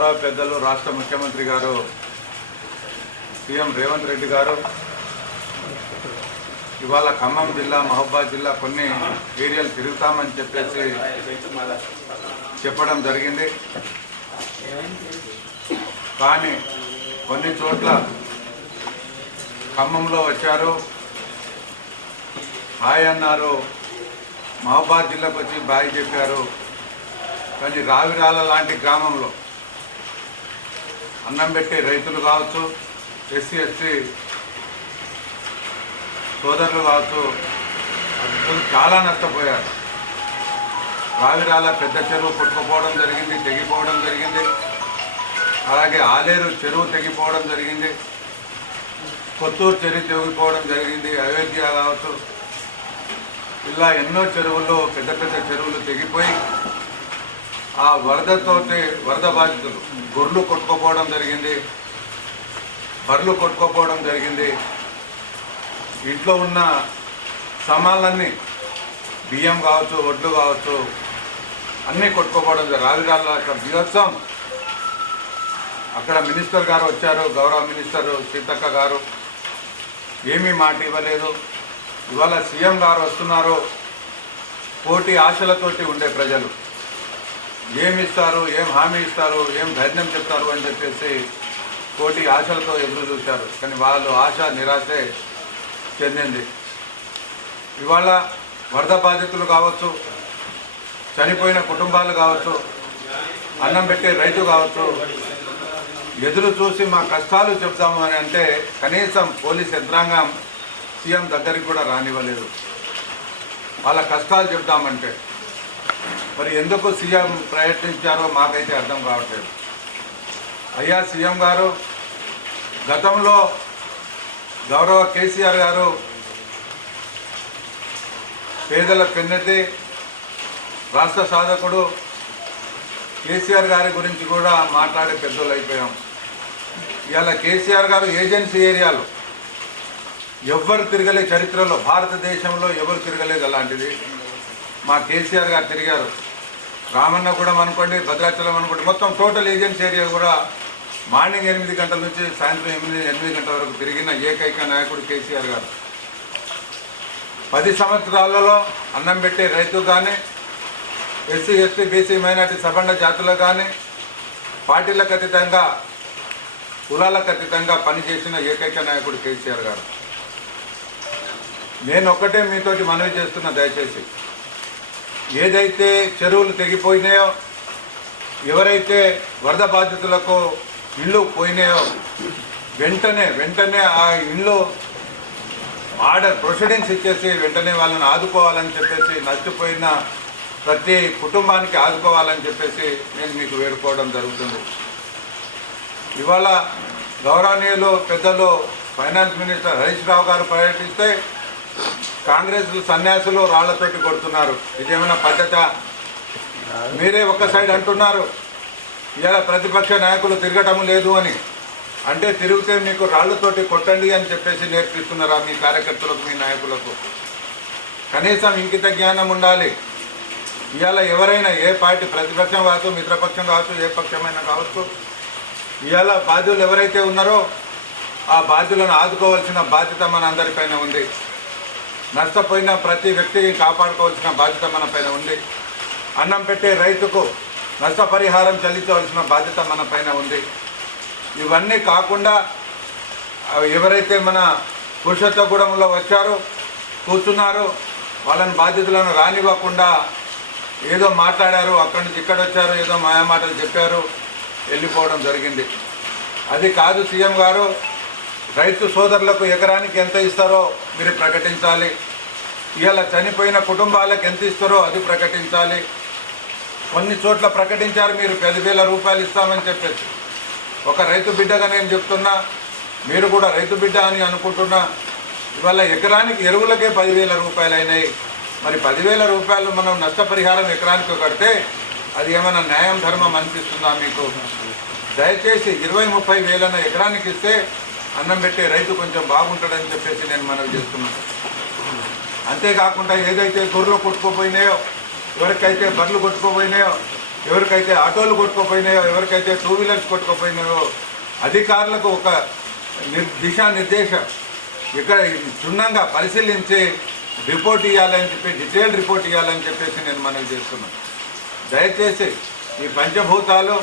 గౌరవ పెద్దలు రాష్ట్ర ముఖ్యమంత్రి గారు సీఎం రేవంత్ రెడ్డి గారు ఇవాళ ఖమ్మం జిల్లా మహబూబాద్ జిల్లా కొన్ని ఏరియాలు తిరుగుతామని చెప్పేసి చెప్పడం జరిగింది. కానీ కొన్ని చోట్ల ఖమ్మంలో వచ్చారు. హాయ్ అన్నారు. మహబాద్ జిల్లాకు వచ్చి బాయ్ చెప్పారు. కానీ రావిరాల లాంటి గ్రామంలో అన్నం పెట్టే రైతులు కావచ్చు ఎస్సీ ఎస్టీ సోదరులు కావచ్చు అసలు చాలా నష్టపోయారు. రావిరాల పెద్ద చెరువు కొట్టుకుపోవడం జరిగింది తెగిపోవడం జరిగింది. అలాగే ఆలేరు చెరువు తెగిపోవడం జరిగింది. కొత్తూరు చెరువు తెగిపోవడం జరిగింది అయోధ్య కావచ్చు. ఇలా ఎన్నో చెరువుల్లో పెద్ద పెద్ద చెరువులు తెగిపోయి ఆ వరదతోటి వరద బాధితులు గొర్రెలు కొట్టుకోపోవడం జరిగింది. బర్రెలు కొట్టుకోపోవడం జరిగింది. ఇంట్లో ఉన్న సామాన్లన్నీ బియ్యం కావచ్చు వడ్లు కావచ్చు అన్నీ కొట్టుకోపోవడం జరిగింది. రావిరాల్లో అక్కడ బీభత్సం. అక్కడ మినిస్టర్ గారు వచ్చారు గౌరవ మినిస్టర్ సీతక్క గారు. ఏమీ మాట ఇవ్వలేదు. ఇవాళ సీఎం గారు వస్తున్నారు. కోటి ఆశలతోటి ఉండే ప్రజలు. ఏమి ఇస్తారు ఏం హామీ ఇస్తారు ఏం ధైర్యం చెప్తారు అని చెప్పేసి కోటి ఆశలతో ఎదురు చూశారు. కానీ వాళ్ళు ఆశ నిరాశే చెందింది. ఇవాళ వరద బాధితులు కావచ్చు చనిపోయిన కుటుంబాలు కావచ్చు అన్నం పెట్టే రైతు కావచ్చు ఎదురు చూసి మా కష్టాలు చెప్తాము అని అంటే కనీసం పోలీస్ యంత్రాంగం సీఎం దగ్గరికి కూడా రానివ్వలేదు. వాళ్ళ కష్టాలు చెప్తామంటే మరి ఎందుకు సీఎం ప్రయత్నించారో మాకైతే అర్థం కావట్లేదు. అయ్యా సీఎం గారు గతంలో గౌరవ కేసీఆర్ గారు పేదల పెన్నెతి రాష్ట్ర సాధకుడు కేసీఆర్ గారి గురించి కూడా మాట్లాడే పెద్దలు అయిపోయాం. ఇవాళ కేసీఆర్ గారు ఏజెన్సీ ఏరియాలో ఎవ్వరు తిరగలే చరిత్రలో భారతదేశంలో ఎవరు తిరగలేదు అలాంటిది. మా కేసీఆర్ గారు తిరిగారు. రామన్నగూడెం అనుకోండి భద్రాచలం అనుకోండి మొత్తం టోటల్ ఏజెన్సీ ఏరియా కూడా మార్నింగ్ ఎనిమిది గంటల నుంచి సాయంత్రం ఎనిమిది ఎనిమిది గంటల వరకు తిరిగిన ఏకైక నాయకుడు కేసీఆర్ గారు. పది సంవత్సరాలలో అన్నం పెట్టే రైతు కానీ ఎస్సీ ఎస్టీ బీసీ మైనార్టీ సబండ జాతులు కానీ పార్టీలకు అతీతంగా కులాలకు అతీతంగా పనిచేసిన ఏకైక నాయకుడు కేసీఆర్ గారు. నేను ఒక్కటే మీతోటి మనవి చేస్తున్నా దయచేసి. ఏదైతే చెరువులు తెగిపోయినాయో ఎవరైతే వరద బాధితులకు ఇల్లు పోయినాయో వెంటనే వెంటనే ఆ ఇల్లు ఆర్డర్ ప్రొసీడింగ్స్ ఇచ్చేసి వెంటనే వాళ్ళని ఆదుకోవాలని చెప్పేసి నష్టపోయిన ప్రతి కుటుంబానికి ఆదుకోవాలని చెప్పేసి నేను మీకు వేడుకోవడం జరుగుతుంది. ఇవాళ గౌరవనీయులు పెద్దలు ఫైనాన్స్ మినిస్టర్ హరీష్ రావు గారు పర్యటిస్తే కాంగ్రెస్ సన్యాసులు రాళ్ళతోటి కొడుతున్నారు. ఇదేమైనా పద్ధత? మీరే ఒక సైడ్ అంటున్నారు. ఇలా ప్రతిపక్ష నాయకులు తిరగటం లేదు అని. అంటే తిరిగితే మీకు రాళ్ళతోటి కొట్టండి అని చెప్పేసి నేర్పిస్తున్నారా మీ కార్యకర్తలకు మీ నాయకులకు? కనీసం ఇంకిత జ్ఞానం ఉండాలి. ఇవాళ ఎవరైనా ఏ పార్టీ ప్రతిపక్షం కావచ్చు మిత్రపక్షం కావచ్చు ఏ పక్షమైనా కావచ్చు ఇవాళ బాధ్యులు ఎవరైతే ఉన్నారో ఆ బాధ్యులను ఆదుకోవాల్సిన బాధ్యత మనందరిపైన ఉంది. నష్టపోయిన ప్రతి వ్యక్తిని కాపాడుకోవాల్సిన బాధ్యత మన పైన ఉంది. అన్నం పెట్టే రైతుకు నష్టపరిహారం చెల్లించవలసిన బాధ్యత మన పైన ఉంది. ఇవన్నీ కాకుండా ఎవరైతే మన పురుషోత్తగూడెంలో వచ్చారో కూర్చున్నారో వాళ్ళని బాధ్యతలను రానివ్వకుండా ఏదో మాట్లాడారు అక్కడి నుంచి ఇక్కడ వచ్చారు ఏదో మాయమాటలు చెప్పారు వెళ్ళిపోవడం జరిగింది. అది కాదు సీఎం గారు రైతు సోదరులకు ఎకరానికి ఎంత ఇస్తారో మీరు ప్రకటించాలి. ఇవాళ చనిపోయిన కుటుంబాలకు ఎంత ఇస్తారో అది ప్రకటించాలి. కొన్ని చోట్ల ప్రకటించారు మీరు పదివేల రూపాయలు ఇస్తామని చెప్పేసి. ఒక రైతు బిడ్డగా నేను చెప్తున్నా మీరు కూడా రైతు బిడ్డ అని అనుకుంటున్నా ఇవాళ ఎకరానికి ఎరువులకే పదివేల రూపాయలు అయినాయి. మరి పదివేల రూపాయలు మనం నష్టపరిహారం ఎకరానికి కడితే అది ఏమైనా న్యాయం ధర్మం అనిపిస్తుందా మీకు? దయచేసి ఇరవై ముప్పై వేలన్న ఎకరానికి ఇస్తే అన్నం పెట్టే రైతు కొంచెం బాగుంటాడని చెప్పేసి నేను మనవి చేస్తున్నాను. అంతేకాకుండా ఏదైతే గొర్రెలు కొట్టుకోపోయినాయో ఎవరికైతే బర్రెలు కొట్టుకోపోయినాయో ఎవరికైతే ఆటోలు కొట్టుకోపోయినాయో ఎవరికైతే టూ వీలర్స్ కొట్టుకోపోయినాయో అధికారులకు ఒక నిర్ దిశానిర్దేశం. ఇక్కడ క్షుణ్ణంగా పరిశీలించి రిపోర్ట్ ఇవ్వాలని చెప్పి డీటెయిల్ రిపోర్ట్ ఇవ్వాలని చెప్పేసి నేను మనవి చేస్తున్నాను. దయచేసి ఈ పంచభూతాలు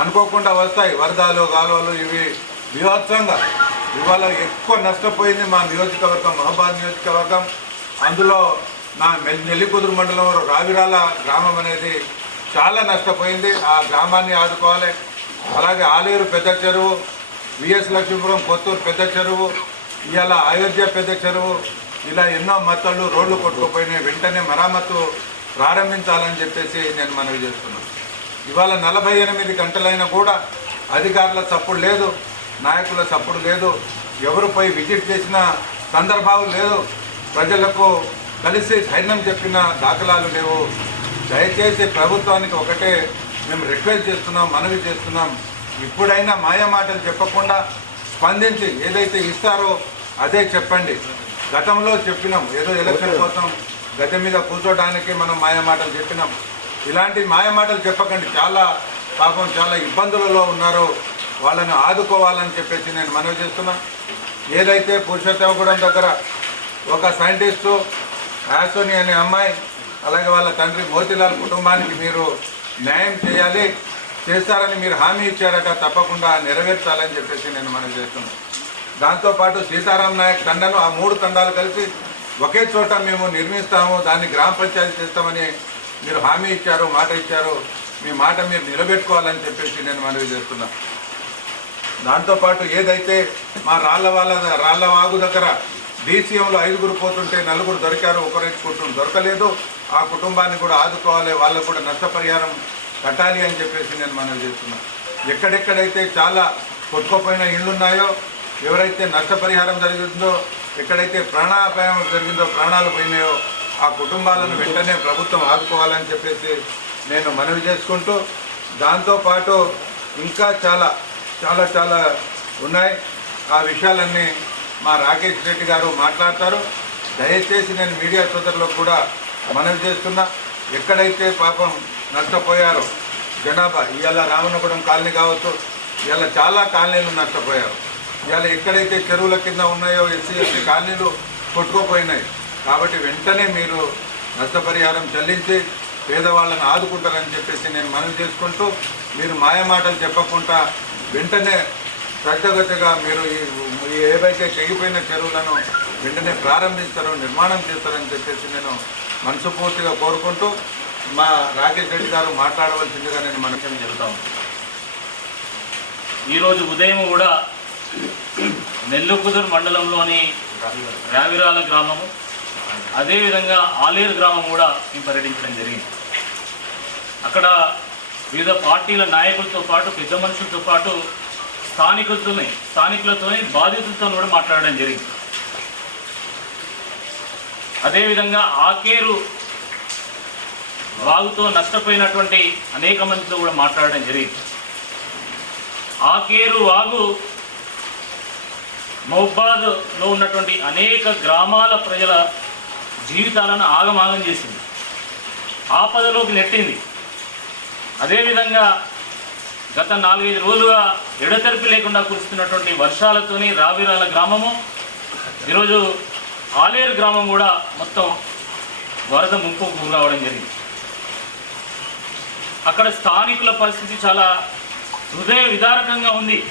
అనుకోకుండా వస్తాయి. వరదలు గాలువలు ఇవి బీభత్సంగా ఇవాళ ఎక్కువ నష్టపోయింది మా నియోజకవర్గం మహాబాద్ నియోజకవర్గం. అందులో నా మెల్- నెల్లికుదురు మండలం రావిరాల గ్రామం అనేది చాలా నష్టపోయింది. ఆ గ్రామాన్ని ఆదుకోవాలి. అలాగే ఆలేరు పెద్ద చెరువు విఎస్ లక్ష్మీపురం కొత్తూరు పెద్ద చెరువు ఇవాళ అయోధ్య పెద్ద చెరువు ఇలా ఎన్నో మత్తళ్ళు రోడ్లు కొట్టుకుపోయినాయి వెంటనే మరామత్తు ప్రారంభించాలని చెప్పేసి నేను మనవి చేస్తున్నాను. ఇవాళ నలభై ఎనిమిది గంటలైనా కూడా అధికారుల తప్పుడు లేదు. నాయకుల చప్పుడు లేదు. ఎవరు పోయి విజిట్ చేసిన సందర్భాలు లేదు. ప్రజలకు కలిసి ధైర్యం చెప్పిన దాఖలాలు లేవు. దయచేసి ప్రభుత్వానికి ఒకటే మేము రిక్వెస్ట్ చేస్తున్నాం మనవి చేస్తున్నాం. ఇప్పుడైనా మాయ మాటలు చెప్పకుండా స్పందించి ఏదైతే ఇస్తారో అదే చెప్పండి. గతంలో చెప్పినాం ఏదో ఎలక్షన్ కోసం గద్దె మీద కూర్చోడానికి మనం మాయ మాటలు చెప్పినాం. ఇలాంటి మాయ మాటలు చెప్పకండి. చాలా పాపం చాలా ఇబ్బందులలో ఉన్నారు. వాళ్ళని ఆదుకోవాలని చెప్పేసి నేను మనవి చేస్తున్నా. ఏదైతే పురుషోత్తమగూడెం దగ్గర ఒక సైంటిస్టు యాసోని అనే అమ్మాయి అలాగే వాళ్ళ తండ్రి మోతిలాల్ కుటుంబానికి మీరు న్యాయం చేయాలి చేస్తారని మీరు హామీ ఇచ్చారట తప్పకుండా నెరవేర్చాలని చెప్పేసి నేను మనం చేస్తున్నాను దాంతోపాటు సీతారాం నాయక్ తండను ఆ మూడు తండాలు కలిసి ఒకే చోట మేము నిర్మిస్తాము దాన్ని గ్రామ పంచాయతీ చేస్తామని మీరు హామీ ఇచ్చారు మాట ఇచ్చారు. మీ మాట మీరు నిలబెట్టుకోవాలని చెప్పేసి నేను మనవి చేస్తున్నాను దాంతోపాటు ఏదైతే మా రాళ్ళ వాళ్ళ రాళ్ళ వాగు దగ్గర డీసీఎంలో ఐదుగురు పోతుంటే నలుగురు దొరికారు ఒకరికి కుటుంబం దొరకలేదు. ఆ కుటుంబాన్ని కూడా ఆదుకోవాలి వాళ్ళకు కూడా నష్టపరిహారం కట్టాలి అని చెప్పేసి నేను మనవి చేస్తున్నాను ఎక్కడెక్కడైతే చాలా కొట్టుకోపోయిన ఇళ్ళు ఉన్నాయో ఎవరైతే నష్టపరిహారం జరిగిందో ఎక్కడైతే ప్రాణాపాయం జరిగిందో ప్రాణాలు పోయినాయో ఆ కుటుంబాలను వెంటనే ప్రభుత్వం ఆదుకోవాలని చెప్పేసి నేను మనవి చేసుకుంటూ దాంతోపాటు ఇంకా చాలా చాలా చాలా ఉన్నాయి. ఆ విషయాలన్నీ మా రాకేష్ రెడ్డి గారు మాట్లాడతారు. దయచేసి నేను మీడియా సోదరులకు కూడా మనవి చేస్తున్నా. ఎక్కడైతే పాపం నష్టపోయారో జనాభా ఇవాళ రామనగూడెం కాలనీ కావచ్చు ఇవాళ చాలా కాలనీలు నష్టపోయారు. ఇవాళ ఎక్కడైతే చెరువుల కింద ఉన్నాయో ఎస్సీ ఎస్టీ కాలనీలు కొట్టుకోపోయినాయి. కాబట్టి వెంటనే మీరు నష్టపరిహారం చెల్లించి పేదవాళ్ళని ఆదుకుంటారని చెప్పేసి నేను మనవి చేసుకుంటూ మీరు మాయమాటలు చెప్పకుండా వెంటనే శ్రద్ధగతిగా మీరు ఈ ఏవైతే చెగిపోయిన చెరువులను వెంటనే ప్రారంభిస్తారో నిర్మాణం చేస్తారని చెప్పేసి నేను మనసుపూర్తిగా కోరుకుంటూ మా రాకేష్ రెడ్డి గారు మాట్లాడవలసిందిగా నేను మనకి చెబుతాం ఈరోజు ఉదయం కూడా నెల్లుకుదురు మండలంలోని రావిరాల గ్రామము అదేవిధంగా ఆలేరు గ్రామం కూడా మేము పర్యటించడం జరిగింది. అక్కడ వివిధ పార్టీల నాయకులతో పాటు పెద్ద మనుషులతో పాటు స్థానికులతోనే స్థానికులతోనే బాధితులతో కూడా మాట్లాడడం జరిగింది. అదేవిధంగా ఆకేరు వాగుతో నష్టపోయినటువంటి అనేక మందితో కూడా మాట్లాడడం జరిగింది. ఆకేరు వాగు మహబాద్లో ఉన్నటువంటి అనేక గ్రామాల ప్రజల జీవితాలను ఆగమాగం చేసింది. ఆపదలోకి నెట్టింది. అదేవిధంగా గత నాలుగైదు రోజులుగా ఎడతెరిపి లేకుండా కురుస్తున్నటువంటి వర్షాలతోని రావిరాల గ్రామము ఈరోజు ఆలేరు గ్రామం కూడా మొత్తం వరద ముంపు గురి జరిగింది. అక్కడ స్థానికుల పరిస్థితి చాలా హృదయ విదారకంగా ఉంది.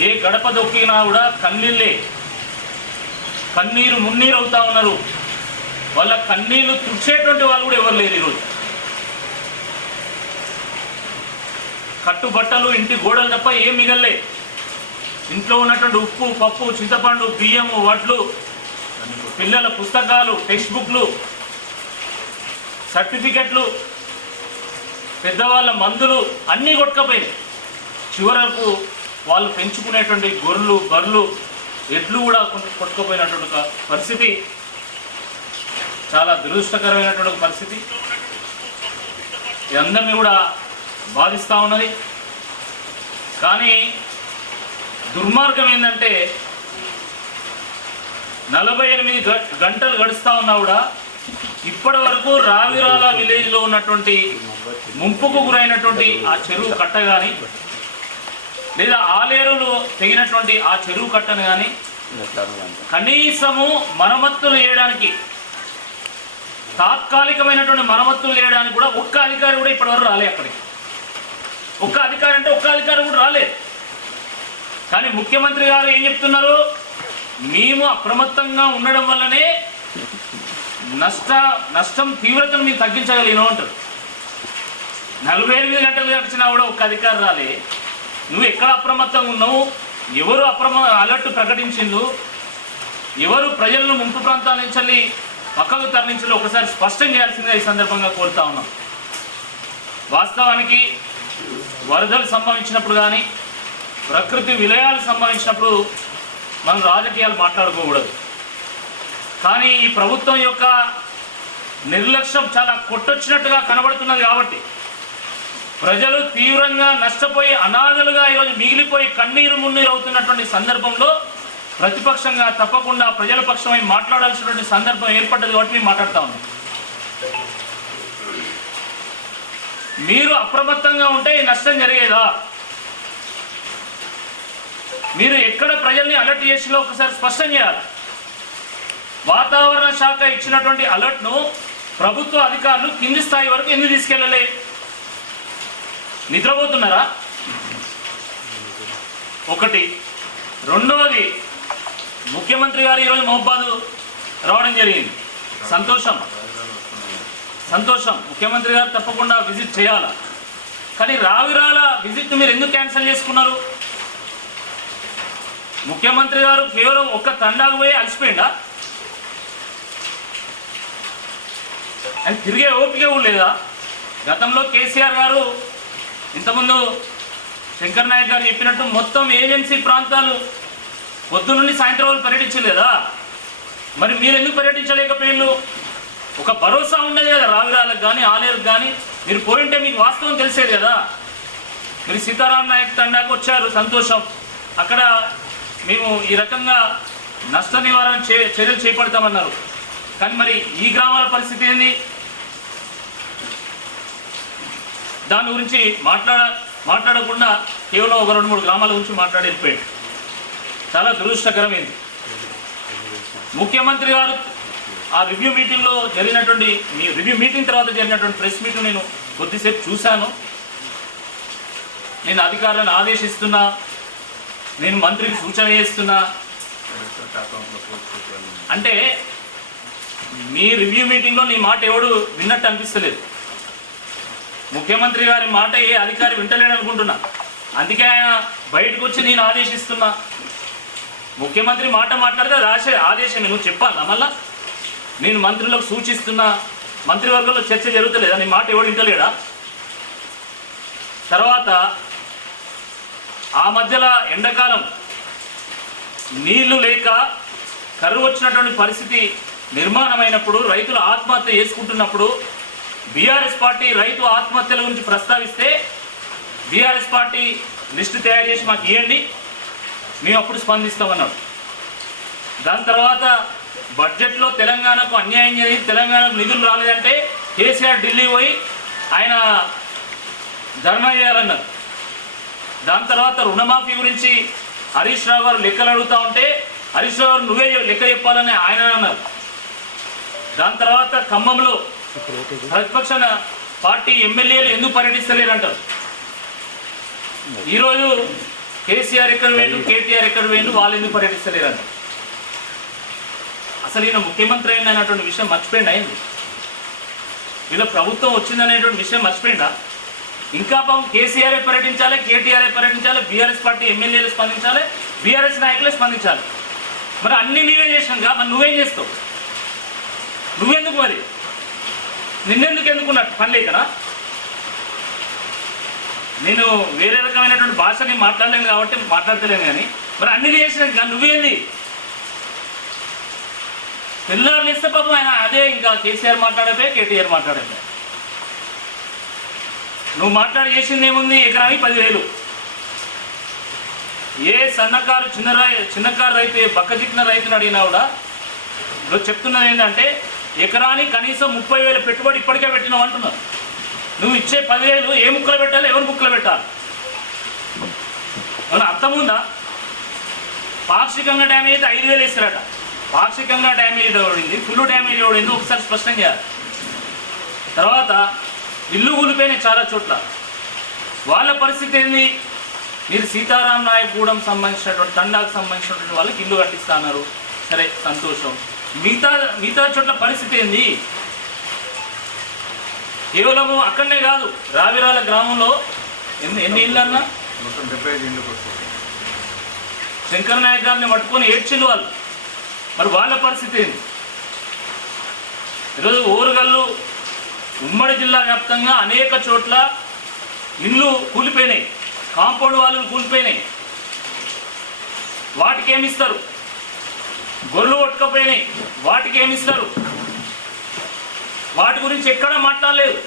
ఏ గడప దొక్కినా కూడా కన్నీళ్ళే. కన్నీరు మున్నీరు అవుతా ఉన్నారు. వాళ్ళ కన్నీళ్ళు తుడిచేటువంటి వాళ్ళు కూడా ఎవరు లేరు ఈరోజు. కట్టుబట్టలు ఇంటి గోడలు తప్ప ఏం మిగల్లే. ఇంట్లో ఉన్నటువంటి ఉప్పు పప్పు చింతపండు బియ్యము వడ్లు పిల్లల పుస్తకాలు టెక్స్ట్ బుక్లు సర్టిఫికెట్లు పెద్దవాళ్ళ మందులు అన్నీ కొట్టుకపోయినాయి. చివరకు వాళ్ళు పెంచుకునేటువంటి గొర్రెలు బర్రెలు ఎడ్లు కూడా కొట్టు- కొట్టుకుపోయినటువంటి ఒక పరిస్థితి. చాలా దురదృష్టకరమైనటువంటి ఒక పరిస్థితి. అందరినీ కూడా బాధిస్తూ ఉన్నది. కానీ దుర్మార్గం ఏంటంటే నలభై ఎనిమిది గ- గంటలు గడుస్తూ ఉన్నా కూడా ఇప్పటి వరకు రావిరాల విలేజ్లో ఉన్నటువంటి ముంపుకు గురైనటువంటి ఆ చెరువు కట్ట కానీ లేదా ఆలేరులో తెగినటువంటి ఆ చెరువు కట్టను కానీ కనీసము మరమ్మతులు చేయడానికి తాత్కాలికమైనటువంటి మరమ్మతులు చేయడానికి కూడా ఒక్క అధికారి కూడా ఇప్పటివరకు రాలే అక్కడికి. ఒక్క అధికారి అంటే ఒక్క అధికారి కూడా రాలేదు. కానీ ముఖ్యమంత్రి గారు ఏం చెప్తున్నారు? మేము అప్రమత్తంగా ఉండడం వల్లనే నష్ట నష్టం తీవ్రతను మేము తగ్గించగలిగిన అంటారు. నలభై ఎనిమిది గంటలు గడిచినా కూడా ఒక్క అధికారి రాలే. నువ్వు ఎక్కడ అప్రమత్తంగా ఉన్నావు? ఎవరు అప్రమ అలర్ట్ ప్రకటించిండు ఎవరు ప్రజలను ముంపు ప్రాంతాల నుంచి పక్కకు తరలించాలో ఒకసారి స్పష్టం చేయాల్సిందిగా ఈ సందర్భంగా కోరుతా ఉన్నాం. వాస్తవానికి వరదలు సంభవించినప్పుడు కానీ ప్రకృతి విలయాలు సంభవించినప్పుడు మనం రాజకీయాలు మాట్లాడుకోకూడదు. కానీ ఈ ప్రభుత్వం యొక్క నిర్లక్ష్యం చాలా కొట్టొచ్చినట్టుగా కనబడుతున్నది కాబట్టి ప్రజలు తీవ్రంగా నష్టపోయి అనాథలుగా ఈరోజు మిగిలిపోయి కన్నీరు మున్నీరు అవుతున్నటువంటి సందర్భంలో ప్రతిపక్షంగా తప్పకుండా ప్రజల పక్షమై మాట్లాడాల్సినటువంటి సందర్భం ఏర్పడ్డది కాబట్టి మేము ఉన్నాం. మీరు అప్రమత్తంగా ఉంటే ఈ నష్టం జరిగేదా? మీరు ఎక్కడ ప్రజల్ని అలర్ట్ చేసిలో ఒకసారి స్పష్టం చేయాలి. వాతావరణ శాఖ ఇచ్చినటువంటి అలర్ట్ను ప్రభుత్వ అధికారులు కింది స్థాయి వరకు ఎందుకు తీసుకెళ్ళలే? నిద్రపోతున్నారా? ఒకటి. రెండవది ముఖ్యమంత్రి గారు ఈరోజు మహబాద్ రావడం జరిగింది. సంతోషం. సంతోషం. ముఖ్యమంత్రి గారు తప్పకుండా విజిట్ చేయాలా? కానీ రావిరాల విజిట్ మీరు ఎందుకు క్యాన్సిల్ చేసుకున్నారు? ముఖ్యమంత్రి గారు కేవలం ఒక్క తండాకు పోయి అలసిపోయిందా అండ్ తిరిగే ఓపిక లేదా? గతంలో కేసీఆర్ గారు ఇంతకుముందు శంకర్ నాయక్ గారు చెప్పినట్టు మొత్తం ఏజెన్సీ ప్రాంతాలు పొద్దు నుండి సాయంత్రం వరకు పర్యటించలేదా? మరి మీరు ఎందుకు పర్యటించలేకపోయిళ్ళు ఒక భరోసా ఉండేది కదా రావిరాలకు కానీ ఆలేరుకు కానీ మీరు పోయింటే మీకు వాస్తవం తెలిసేది కదా. మీరు సీతారాం నాయక్ తండాకు వచ్చారు సంతోషం. అక్కడ మేము ఈ రకంగా నష్ట నివారణ చే చర్యలు చేపడతామన్నారు. కానీ మరి ఈ గ్రామాల పరిస్థితి ఏంది? దాని గురించి మాట్లాడ మాట్లాడకుండా కేవలం ఒక రెండు మూడు గ్రామాల గురించి మాట్లాడి వెళ్ళిపోయాడు చాలా దురదృష్టకరమైంది. ముఖ్యమంత్రి గారు ఆ రివ్యూ మీటింగ్లో జరిగినటువంటి మీ రివ్యూ మీటింగ్ తర్వాత జరిగినటువంటి ప్రెస్ మీట్ నేను కొద్దిసేపు చూశాను. నేను అధికారులను ఆదేశిస్తున్నా నేను మంత్రికి సూచన చేస్తున్నా. అంటే మీ రివ్యూ మీటింగ్లో నీ మాట ఎవడు విన్నట్టు అనిపిస్తలేదు. ముఖ్యమంత్రి గారి మాట ఏ అధికారి వింటలేడు అనుకుంటున్నా. అందుకే ఆయన బయటకు వచ్చి నేను ఆదేశిస్తున్నా. ముఖ్యమంత్రి మాట మాట్లాడితే రాసే ఆదేశం నేను నువ్వు చెప్పాలా మళ్ళా? నేను మంత్రులకు సూచిస్తున్నా మంత్రివర్గంలో చర్చ జరుగుతలేదా? నీ మాట ఎవడు వింటలేడా? తర్వాత ఆ మధ్యలో ఎండాకాలం నీళ్ళు లేక కరువు వచ్చినటువంటి పరిస్థితి నిర్మాణమైనప్పుడు రైతులు ఆత్మహత్య చేసుకుంటున్నప్పుడు బీఆర్ఎస్ పార్టీ రైతు ఆత్మహత్యల గురించి ప్రస్తావిస్తే బీఆర్ఎస్ పార్టీ లిస్టు తయారు చేసి మాకు ఇవ్వండి మేము అప్పుడు స్పందిస్తామన్నాడు. దాని తర్వాత బడ్జెట్లో తెలంగాణకు అన్యాయం జరిగింది తెలంగాణకు నిధులు రాలేదంటే కేసీఆర్ ఢిల్లీ పోయి ఆయన ధర్నా చేయాలన్నారు దాని తర్వాత రుణమాఫీ గురించి హరీష్ రావు గారు లెక్కలు అడుగుతా ఉంటే హరీష్ రావు గారు నువ్వే లెక్క చెప్పాలని ఆయన అన్నారు. దాని తర్వాత ఖమ్మంలో ప్రతిపక్ష పార్టీ ఎమ్మెల్యేలు ఎందుకు పర్యటిస్తలేరు అంటారు ఈరోజు కేసీఆర్ ఎక్కడ వేయండు కేటీఆర్ ఎక్కడ వేయండు వాళ్ళు ఎందుకు పర్యటిస్తలేరంటారు? అసలు ఈయన ముఖ్యమంత్రి అయింది అనేటువంటి విషయం మర్చిపోయింది అయింది వీళ్ళ ప్రభుత్వం వచ్చిందనేటువంటి విషయం మర్చిపోయిందా ఇంకా పాపం కేసీఆర్ పర్యటించాలి కేటీఆర్ఏ పర్యటించాలి బీఆర్ఎస్ పార్టీ ఎమ్మెల్యేలు స్పందించాలి బీఆర్ఎస్ నాయకులే స్పందించాలి. మరి అన్ని నీవే చేసినాక మరి నువ్వేం చేస్తావు? నువ్వెందుకు మరి? నిన్నెందుకు ఎందుకున్నట్టు పని లేకనా? నేను వేరే రకమైనటువంటి భాషని మాట్లాడలేను కాబట్టి మాట్లాడతలేను కానీ మరి అన్ని చేసినాక నువ్వేంది? పిల్లలు ఇస్తే పాపం ఆయన అదే ఇంకా కేసీఆర్ మాట్లాడపే కేటీఆర్ మాట్లాడపే నువ్వు మాట్లాడి చేసింది ఏముంది? ఎకరానికి పదివేలు. ఏ సన్నకారు చిన్న చిన్నకారు రైతు పక్క చిక్కిన రైతుని అడిగినా కూడా నువ్వు చెప్తున్నది ఏంటంటే ఎకరానికి కనీసం ముప్పై వేల పెట్టుబడి ఇప్పటికే పెట్టినావు అంటున్నారు. నువ్వు ఇచ్చే పదివేలు ఏ ముక్కలు పెట్టాలి? ఎవరు ముక్కలు పెట్టాలి? అవునా అర్థం ఉందా? పాక్షికంగా డ్యామేజ్ అయితే ఐదు వేలు ఇస్తారట పాక్షికంగా డ్యామేజ్ ఎవడింది ఫుల్ డ్యామేజ్ ఎవడింది ఒకసారి స్పష్టం చేయాలి తర్వాత ఇల్లు కూలిపోయినాయి చాలా చోట్ల. వాళ్ళ పరిస్థితి ఏంది? మీరు సీతారాం నాయకగూడెం సంబంధించినటువంటి తండాకు సంబంధించినటువంటి వాళ్ళకి ఇల్లు కట్టిస్తున్నారు సరే సంతోషం. మిగతా మిగతా చోట్ల పరిస్థితి ఏంది? కేవలము అక్కడనే కాదు రావిరాల గ్రామంలో ఎన్ని ఎన్ని ఇళ్ళు అన్నా శంకర్ నాయక్ గారిని పట్టుకొని ఏడ్చిండు వాళ్ళు. మరి వాళ్ళ పరిస్థితి ఏంది? ఈరోజు ఓరుగల్లు ఉమ్మడి జిల్లా వ్యాప్తంగా అనేక చోట్ల ఇండ్లు కూలిపోయినాయి. కాంపౌండ్ వాళ్ళు కూలిపోయినాయి. వాటికి ఏమిస్తారు గొర్రెలు కొట్టుకపోయినాయి వాటికి ఏమిస్తారు వాటి గురించి ఎక్కడా మాట్లాడలేదు.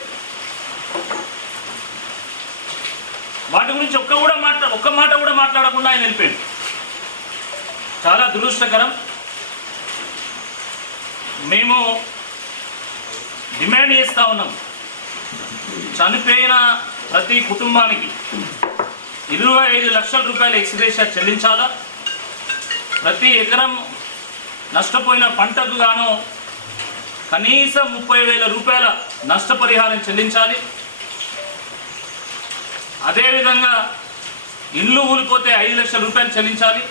వాటి గురించి ఒక్క కూడా మాట్లా ఒక్క మాట కూడా మాట్లాడకుండా ఆయన వెళ్ళిపోయాడు. చాలా దురదృష్టకరం. మేము డిమాండ్ చేస్తూ ఉన్నాం. చనిపోయిన ప్రతి కుటుంబానికి ఇరవై ఐదు లక్షల రూపాయల ఎక్స్గ్రేష చెల్లించాలా? ప్రతి ఎకరం నష్టపోయిన పంటకు గాను కనీసం ముప్పై వేల రూపాయల నష్టపరిహారం చెల్లించాలి. అదేవిధంగా ఇల్లు ఊలిపోతే ఐదు లక్షల రూపాయలు చెల్లించాలి.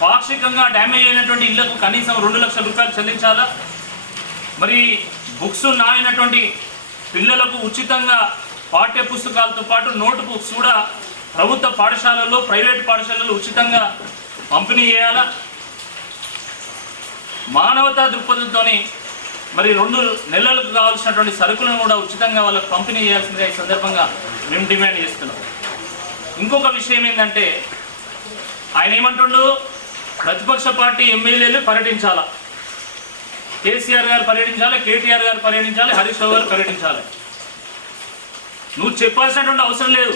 పాక్షికంగా డ్యామేజ్ అయినటువంటి ఇళ్ళకు కనీసం రెండు లక్షల రూపాయలు చెల్లించాలా? మరి బుక్స్ నాయనటువంటి పిల్లలకు ఉచితంగా పాఠ్య పుస్తకాలతో పాటు నోట్ బుక్స్ కూడా ప్రభుత్వ పాఠశాలల్లో ప్రైవేట్ పాఠశాలల్లో ఉచితంగా పంపిణీ చేయాలా? మానవతా దృక్పథంతోని మరి రెండు నెలలకు కావాల్సినటువంటి సరుకులను కూడా ఉచితంగా వాళ్ళకు పంపిణీ చేయాల్సిందిగా ఈ సందర్భంగా మేము డిమాండ్ చేస్తున్నాం. ఇంకొక విషయం ఏంటంటే ఆయన ఏమంటుండు? ప్రతిపక్ష పార్టీ ఎమ్మెల్యేలు పర్యటించాలా? కేసీఆర్ గారు పర్యటించాలి కేటీఆర్ గారు పర్యటించాలి హరీష్ రావు గారు పర్యటించాలి. నువ్వు చెప్పాల్సినటువంటి అవసరం లేదు.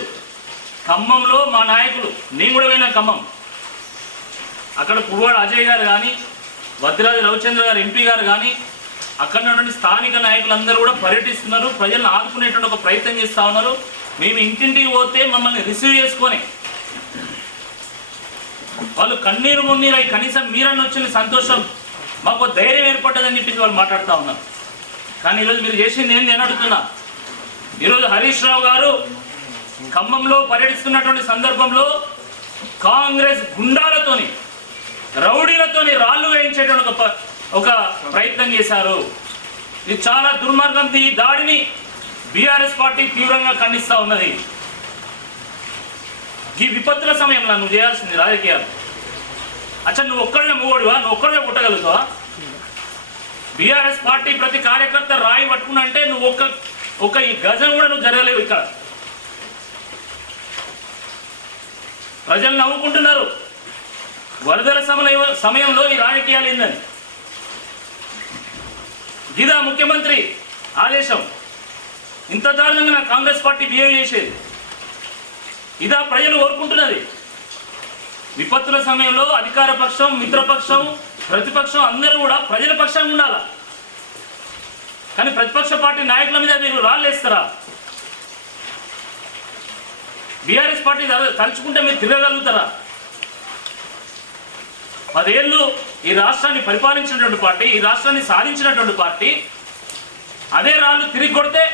ఖమ్మంలో మా నాయకులు నేను కూడా పోయినా ఖమ్మం. అక్కడ పువ్వాడ అజయ్ గారు కానీ వద్దిరాజు రవిచంద్ర గారు ఎంపీ గారు కానీ అక్కడ ఉన్నటువంటి స్థానిక నాయకులందరూ కూడా పర్యటిస్తున్నారు. ప్రజలను ఆదుకునేటువంటి ఒక ప్రయత్నం చేస్తూ ఉన్నారు. మేము ఇంటింటికి పోతే మమ్మల్ని రిసీవ్ చేసుకొని వాళ్ళు కన్నీరు మున్నీరు అయి కనీసం మీరన్న వచ్చిన సంతోషం. మాకు ధైర్యం ఏర్పడ్డదని చెప్పేసి వాళ్ళు మాట్లాడుతూ ఉన్నారు. కానీ ఈరోజు మీరు చేసింది ఏంది నేను అడుగుతున్నా. ఈరోజు హరీష్ రావు గారు ఖమ్మంలో పర్యటిస్తున్నటువంటి సందర్భంలో కాంగ్రెస్ గుండాలతోని రౌడీలతోని రాళ్ళు వేయించేటువంటి ఒక ఒక ప్రయత్నం చేశారు. ఇది చాలా దుర్మార్గం. ఈ దాడిని బీఆర్ఎస్ పార్టీ తీవ్రంగా ఖండిస్తూ ఉన్నది. ఈ విపత్తుల సమయంలో నువ్వు చేయాల్సింది రాజకీయాలు. అచ్చా నువ్వు ఒక్కడనే మూవడివా నువ్వు ఒక్కడే పుట్టగలుగుతావా? బీఆర్ఎస్ పార్టీ ప్రతి కార్యకర్త రాయి పట్టుకున్నా అంటే నువ్వు ఒక్క ఒక ఈ గజం కూడా నువ్వు జరగలేవు ఇక్కడ. ప్రజలు నవ్వుకుంటున్నారు. వరదల సమయ సమయంలో ఈ రాజకీయాలు ఏందని. ఇదా ముఖ్యమంత్రి ఆదేశం. ఇంత దారుణంగా నా కాంగ్రెస్ పార్టీ బిహేవ్ చేసేది. ఇదా ప్రజలు కోరుకుంటున్నది. విపత్తుల సమయంలో అధికార పక్షం మిత్రపక్షం ప్రతిపక్షం అందరూ కూడా ప్రజల పక్షంగా ఉండాల. కానీ ప్రతిపక్ష పార్టీ నాయకుల మీద మీరు రాళ్ళేస్తారా బీఆర్ఎస్ పార్టీ తలుచుకుంటే మీరు తిరగలుగుతారా పదేళ్ళు ఈ రాష్ట్రాన్ని పరిపాలించినటువంటి పార్టీ ఈ రాష్ట్రాన్ని సాధించినటువంటి పార్టీ అదే రాళ్ళు తిరిగి కొడితే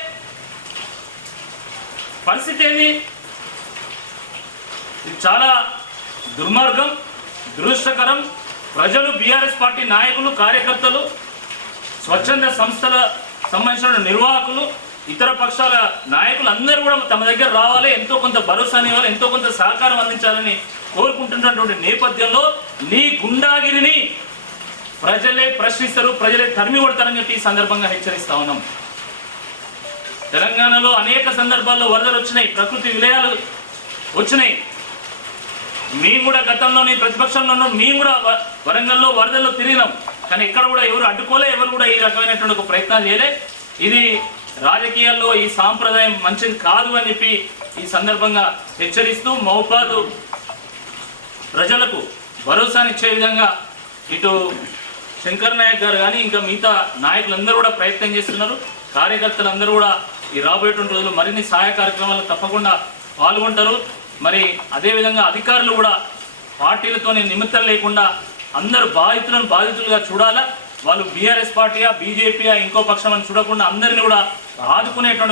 పరిస్థితి ఏంది? ఇది చాలా దుర్మార్గం దురదృష్టకరం ప్రజలు బీఆర్ఎస్ పార్టీ నాయకులు కార్యకర్తలు స్వచ్ఛంద సంస్థల సంబంధించిన నిర్వాహకులు ఇతర పక్షాల నాయకులు అందరూ కూడా తమ దగ్గర రావాలి ఎంతో కొంత భరోసా ఇవ్వాలి ఎంతో కొంత సహకారం అందించాలని కోరుకుంటున్నటువంటి నేపథ్యంలో నీ గుండాగిరిని ప్రజలే ప్రశ్నిస్తారు ప్రజలే తరిమి కొడతారని చెప్పి ఈ సందర్భంగా హెచ్చరిస్తా ఉన్నాం. తెలంగాణలో అనేక సందర్భాల్లో వరదలు వచ్చినాయి ప్రకృతి విలయాలు వచ్చినాయి. మేము కూడా గతంలోని ప్రతిపక్షంలో మేము కూడా వ- వరంగల్లో వరదల్లో తిరిగినాం. కానీ ఎక్కడ కూడా ఎవరు అడ్డుకోలే ఎవరు కూడా ఈ రకమైనటువంటి ఒక ప్రయత్నం చేయలే. ఇది రాజకీయాల్లో ఈ సాంప్రదాయం మంచిది కాదు అని చెప్పి ఈ సందర్భంగా హెచ్చరిస్తూ మౌపాదు ప్రజలకు భరోసానిచ్చే విధంగా ఇటు శంకర్ నాయక్ గారు కానీ ఇంకా మిగతా నాయకులందరూ కూడా ప్రయత్నం చేస్తున్నారు. కార్యకర్తలందరూ కూడా ఈ రాబోయేటువంటి రోజులు మరిన్ని సహాయ కార్యక్రమాలు తప్పకుండా పాల్గొంటారు. మరి అదేవిధంగా అధికారులు కూడా పార్టీలతోనే నిమిత్తం లేకుండా అందరు బాధితులను బాధితులుగా చూడాలా? వాళ్ళు బీఆర్ఎస్ పార్టీయా బీజేపీయా ఇంకో పక్షం అని చూడకుండా అందరిని కూడా ఆదుకునేటువంటి